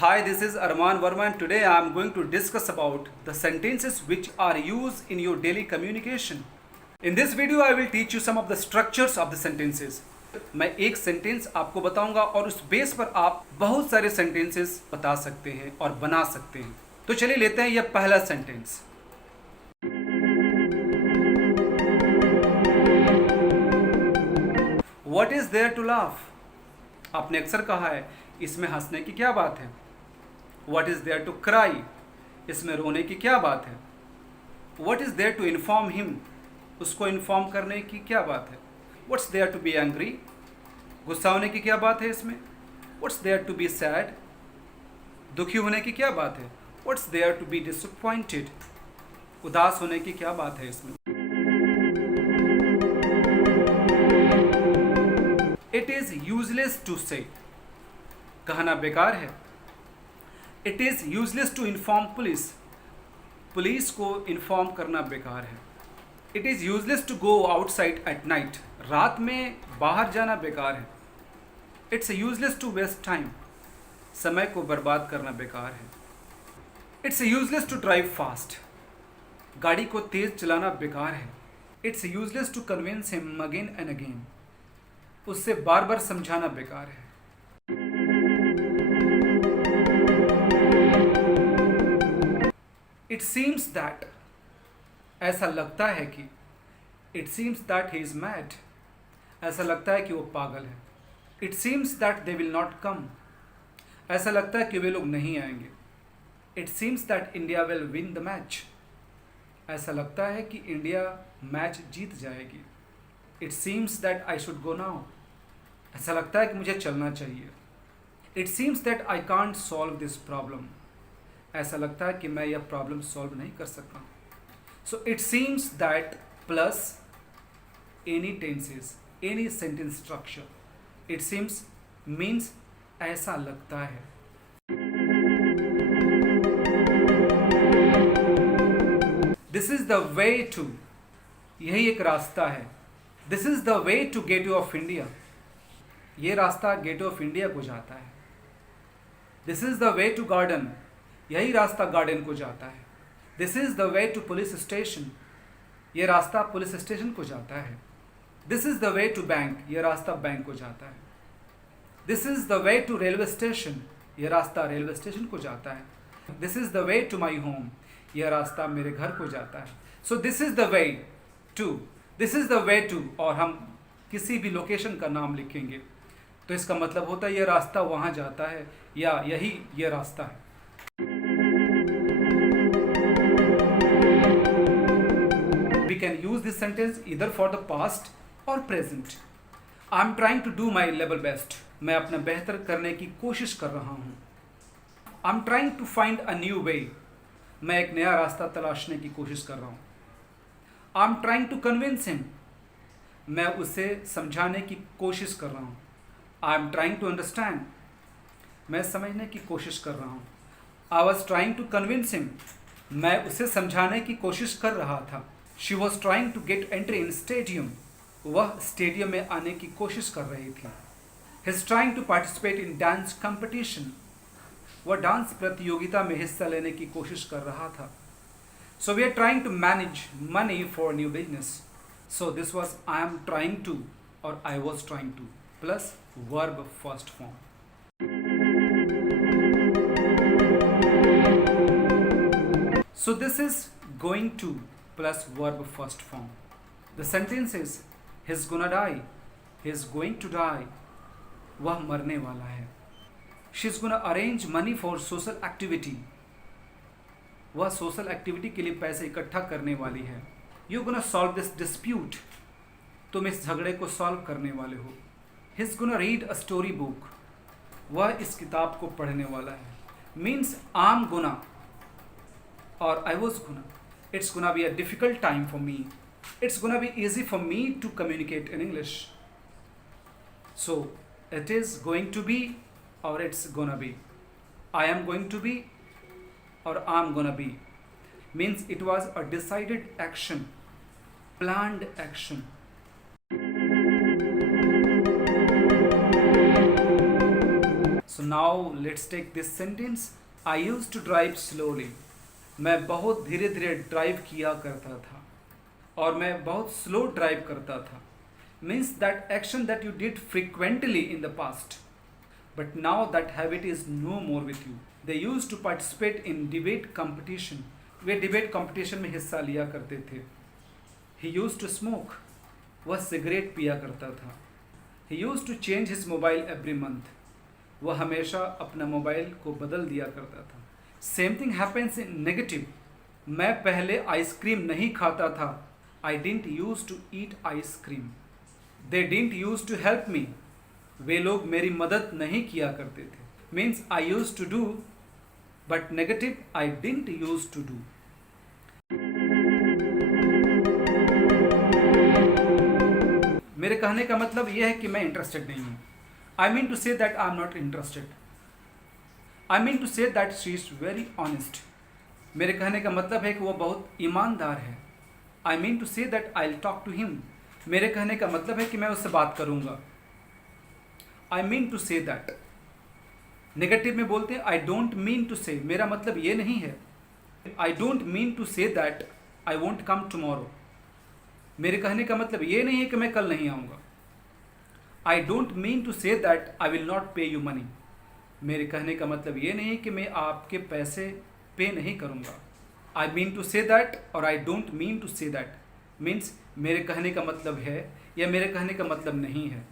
Hi, this is Arman Verma and today I am going to discuss about the sentences which are used in your daily communication. In this video I will teach you some of the structures of the sentences. मैं एक sentence आपको बताऊंगा और उस base पर आप बहुत सारे सेंटेंसेस बता सकते हैं और बना सकते हैं। तो चलिए लेते हैं यह पहला sentence. What is there to laugh? आपने अक्सर कहा है इसमें हंसने की क्या बात है। What is there to cry? इसमें रोने की क्या बात है। What is there to inform him? उसको इन्फॉर्म करने की क्या बात है। What's there to be angry? गुस्सा होने की क्या बात है इसमें। What's there to be sad? दुखी होने की क्या बात है। What's there to be disappointed? उदास होने की क्या बात है इसमें। It is useless to say. कहना बेकार है। It is useless to inform police. Police को इन्फॉर्म करना बेकार है। It is useless to go outside at night. रात में बाहर जाना बेकार है। It's useless to waste time. समय को बर्बाद करना बेकार है। It's useless to drive fast. गाड़ी को तेज चलाना बेकार है। It's useless to convince him again and again. उससे बार बार समझाना बेकार है। It seems that, ऐसा लगता है कि, It seems that he is mad. ऐसा लगता है कि वो पागल है। It seems that they will not come. ऐसा लगता है कि वे लोग नहीं आएंगे। It seems that India will win the match. ऐसा लगता है कि इंडिया मैच जीत जाएगी। It seems that I should go now. ऐसा लगता है कि मुझे चलना चाहिए। It seems that I can't solve this problem. ऐसा लगता है कि मैं यह प्रॉब्लम सॉल्व नहीं कर सकता। So it seems that plus any tenses, any sentence structure. It seems means ऐसा लगता है। This is the way to, यही एक रास्ता है। This is the way to gateway of India, ये रास्ता गेटवे ऑफ इंडिया को जाता है। This is the way to garden, यही रास्ता गार्डन को जाता है। This is the way to police station, ये रास्ता पुलिस स्टेशन को जाता है। This is the way to bank, ये रास्ता बैंक को जाता है। This is the way to railway station, ये रास्ता रेलवे स्टेशन को जाता है। This is the way to my home, यह रास्ता मेरे घर को जाता है। So this is the way to, this is the way to, और हम किसी भी लोकेशन का नाम लिखेंगे तो इसका मतलब होता है यह रास्ता वहाँ जाता है या यही ये रास्ता है। We can use this sentence either for the past or present. I'm trying to do my level best. मैं अपना बेहतर करने की कोशिश कर रहा हूँ। I'm trying to find a new way. मैं एक नया रास्ता तलाशने की कोशिश कर रहा हूँ। I'm trying to convince him. मैं उसे समझाने की कोशिश कर रहा हूँ। I'm trying to understand. मैं समझने की कोशिश कर रहा हूँ। I was trying to convince him. मैं उसे समझाने की कोशिश कर रहा था। She was trying to get entry in stadium. वह स्टेडियम में आने की कोशिश कर रही थी। He's trying to participate in dance competition. वह डांस प्रतियोगिता में हिस्सा लेने की कोशिश कर रहा था। So we are trying to manage money for new business. So this was I am trying to or I was trying to plus verb first form. So this is going to plus verb first form. The sentence is he's gonna die. He's going to die. वह मरने वाला है। She's gonna arrange money for social activity. वह social activity के लिए पैसे इकट्ठा करने वाली है। You're gonna solve this dispute. तुम इस झगड़े को सॉल्व करने वाले हो। He's gonna read a story book. वह इस किताब को पढ़ने वाला है। Means I'm gonna or I was gonna. It's gonna be a difficult time for me. It's gonna be easy for me to communicate in English. So it is going to be or it's gonna be. I am going to be or I'm gonna be. Means it was a decided action, planned action. So now let's take this sentence, I use to drive slowly. मैं बहुत धीरे धीरे drive किया करता था, और मैं बहुत स्लो ड्राइव करता था। Means that action that you did frequently in the past, but now that habit is no more with you. They use to participate in debate competition. वे डिबेट कंपटीशन में हिस्सा लिया करते थे। He use to smoke. वह cigarette पिया करता था। He use to change his mobile every month. वह हमेशा अपना मोबाइल को बदल दिया करता था। Same thing happens in negative. मैं पहले आइसक्रीम नहीं खाता था। I didn't use to eat ice cream. They didn't use to help me. वे लोग मेरी मदद नहीं किया करते थे। Means I use to do, but negative I didn't use to do. मेरे कहने का मतलब यह है कि मैं इंटरेस्टेड नहीं हूँ। I mean to say that I am not interested. I mean to say that she is very honest. मेरे कहने का मतलब है कि वह बहुत ईमानदार है। I mean to say that I will talk to him. मेरे कहने का मतलब है कि मैं उससे बात करूँगा। I mean to say that. Negative में बोलते हैं आई डोंट मीन टू से। मेरा मतलब ये नहीं है। I don't mean to say that I won't come tomorrow. मेरे कहने का मतलब ये नहीं है कि मैं कल नहीं आऊँगा। I don't mean to say that I will not pay you money. मेरे कहने का मतलब ये नहीं है कि मैं आपके पैसे पे नहीं करूँगा। I mean to say that और I don't mean to say that means मेरे कहने का मतलब है या मेरे कहने का मतलब नहीं है।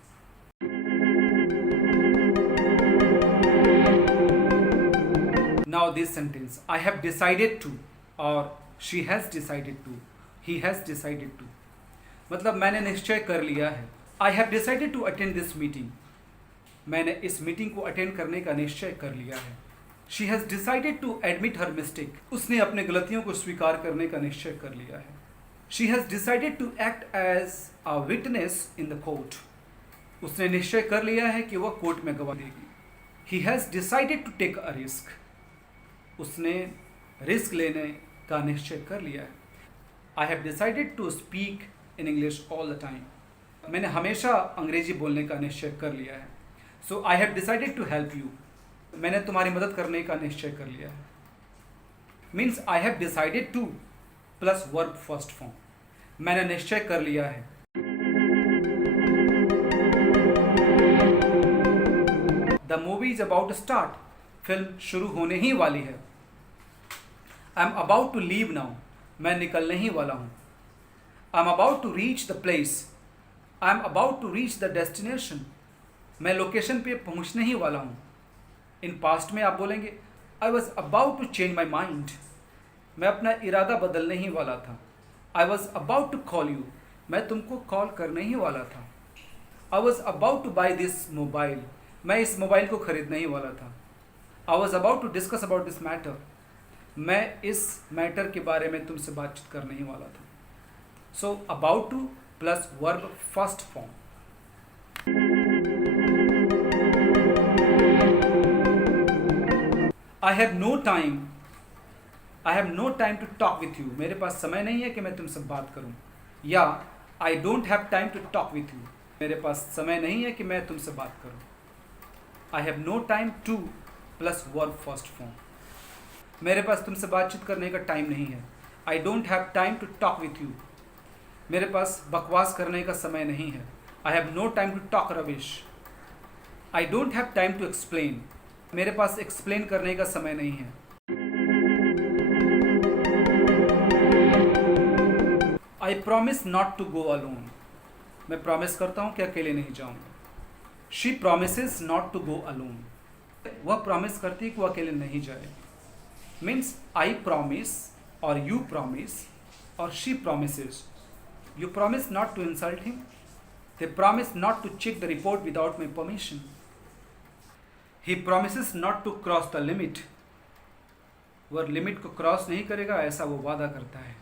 Now this sentence, I have decided to और she has decided to, he has decided to. मतलब मैंने निश्चय कर लिया है। I have decided to attend this meeting. मैंने इस मीटिंग को अटेंड करने का निश्चय कर लिया है। She has decided to admit her mistake. उसने अपने गलतियों को स्वीकार करने का निश्चय कर लिया है। She has decided to act as a witness in the court. उसने निश्चय कर लिया है कि वह कोर्ट में गवाह देगी। He has decided to take a risk. उसने रिस्क लेने का निश्चय कर लिया है। I have decided to speak in English all the time. मैंने हमेशा अंग्रेजी बोलने का निश्चय कर लिया है। So I have decided to help you. मैंने तुम्हारी मदद करने का निश्चय कर लिया है। Means I have decided to plus verb first form. मैंने निश्चय कर लिया है। The movie is about to start. Film शुरू होने ही वाली है। I am about to leave now. मैं निकलने ही वाला हूँ। I am about to reach the place. I am about to reach the destination. मैं लोकेशन पे पहुँचने ही वाला हूँ। इन पास्ट में आप बोलेंगे I was about to change my mind. मैं अपना इरादा बदलने ही वाला था। I was about to call you. मैं तुमको कॉल करने ही वाला था। I was about to buy this mobile. मैं इस मोबाइल को खरीदने ही वाला था। I was about to discuss about this matter. मैं इस मैटर के बारे में तुमसे बातचीत करने ही वाला था। So about to plus verb first form. I have no time. I have no time to talk with you. मेरे पास समय नहीं है कि मैं तुमसे बात करूं। या I don't have time to talk with you. मेरे पास समय नहीं है कि मैं तुमसे बात करूं। I have no time to plus verb first form. मेरे पास तुमसे बातचीत करने का टाइम नहीं है। I don't have time to talk with you. मेरे पास बकवास करने का समय नहीं है। I have no time to talk rubbish. I don't have time to explain. मेरे पास एक्सप्लेन करने का समय नहीं है। I promise not to go alone. मैं प्रॉमिस करता हूँ कि अकेले नहीं जाऊँगा। She promises not to go alone. वह प्रॉमिस करती है कि वो अकेले नहीं जाएगी। मीन्स आई प्रॉमिस और यू प्रॉमिस और she promises. You promise not to insult him. They promise not to check the report without my permission. He promises not to cross the limit. वह लिमिट को cross नहीं करेगा, ऐसा वो वादा करता है।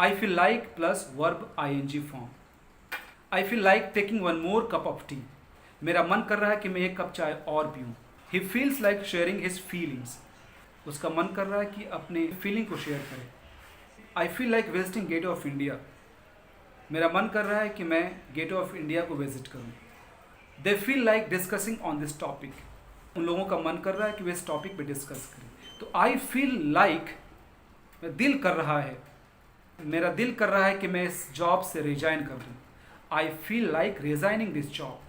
I feel like plus verb ing form. I feel like taking one more cup of T. मेरा मन कर रहा है कि मैं एक कप चाय और पीऊँ। He feels like sharing his feelings. उसका मन कर रहा है कि अपने फीलिंग को शेयर करे। I feel like visiting gate of India. मेरा मन कर रहा है कि मैं गेट ऑफ इंडिया को विजिट करूं। They feel like discussing on this topic. उन लोगों का मन कर रहा है कि वे इस टॉपिक पे डिस्कस करें। तो आई फील लाइक, दिल कर रहा है, मेरा दिल कर रहा है कि मैं इस जॉब से रिजाइन कर दूं। I feel like resigning this job.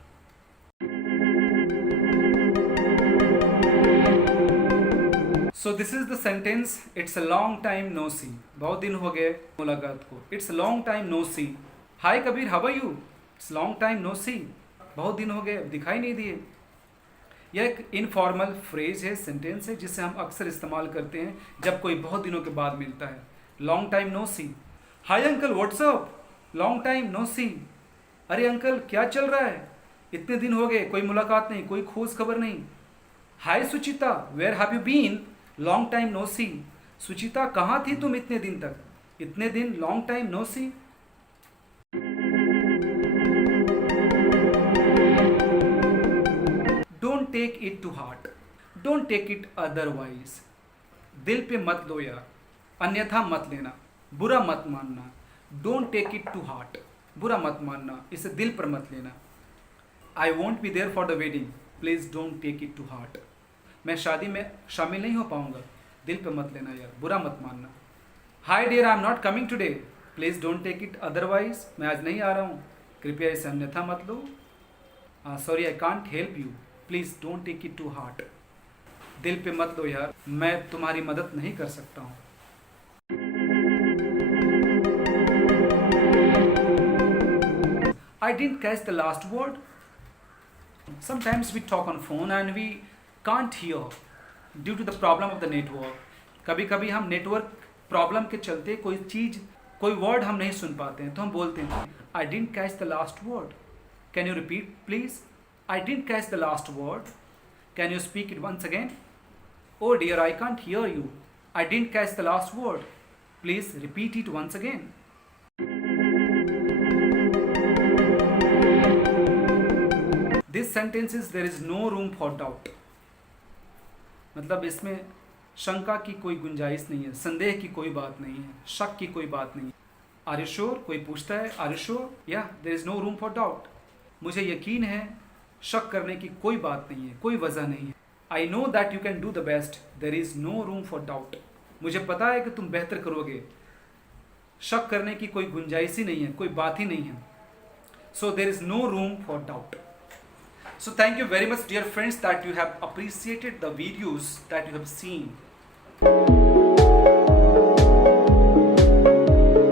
So this is the sentence, it's a long time no see. बहुत दिन हो गए मुलाकात को। It's long time no see. Hi Kabir, how are you? It's long time no see. बहुत दिन हो गए, दिखाई नहीं दिए। यह एक इनफॉर्मल फ्रेज है, सेंटेंस है, जिसे हम अक्सर इस्तेमाल करते हैं जब कोई बहुत दिनों के बाद मिलता है। Long time no see. Hi uncle, what's up? Long time no see. अरे अंकल, क्या चल रहा है? इतने दिन हो गए, कोई मुलाकात नहीं, कोई खोज खबर नहीं। Hi Suchita, where have you been? Long time no see. Suchita, कहाँ थी तुम इतने दिन तक? इतने दिन, long time no see. Don't take it to heart. Don't take it otherwise. दिल पे मत लो यार, अन्यथा मत लेना, बुरा मत मानना। Don't take it to heart, बुरा मत मानना, इसे दिल पर मत लेना। I won't be there for the wedding, please don't take it to heart. मैं शादी में शामिल नहीं हो पाऊंगा, दिल पे मत लेना यार, बुरा मत मानना। Hi dear, I am not coming today, please don't take it otherwise. मैं आज नहीं आ रहा हूँ, कृपया इसे अन्यथा मत लो। Sorry, I can't help you, please don't take it to heart. दिल पे मत लो यार, मैं तुम्हारी मदद नहीं कर सकता हूँ। I didn't catch the last word. Sometimes we talk on phone and we can't hear due to the problem of the network. कभी कभी हम नेटवर्क प्रॉब्लम के चलते कोई चीज़, कोई वर्ड हम नहीं सुन पाते हैं, तो हम बोलते हैं I didn't catch the last word. Can you repeat please? I didn't catch the last word. Can you speak it once again? Oh dear, I can't hear you. I didn't catch the last word. Please repeat it once again. This sentences there is no room for doubt. मतलब इसमें शंका की कोई गुंजाइश नहीं है, संदेह की कोई बात नहीं है, शक की कोई बात नहीं है। Are you sure? कोई पूछता है आर यू श्योर? या there is no room for doubt. मुझे यकीन है, शक करने की कोई बात नहीं है, कोई वजह नहीं है। I know that you can do the best, there is no room for doubt. मुझे पता है कि तुम बेहतर करोगे, शक करने की कोई गुंजाइश ही नहीं है, कोई बात ही नहीं है। So there is no room for doubt. So thank you very much dear friends that you have appreciated the videos that you have seen.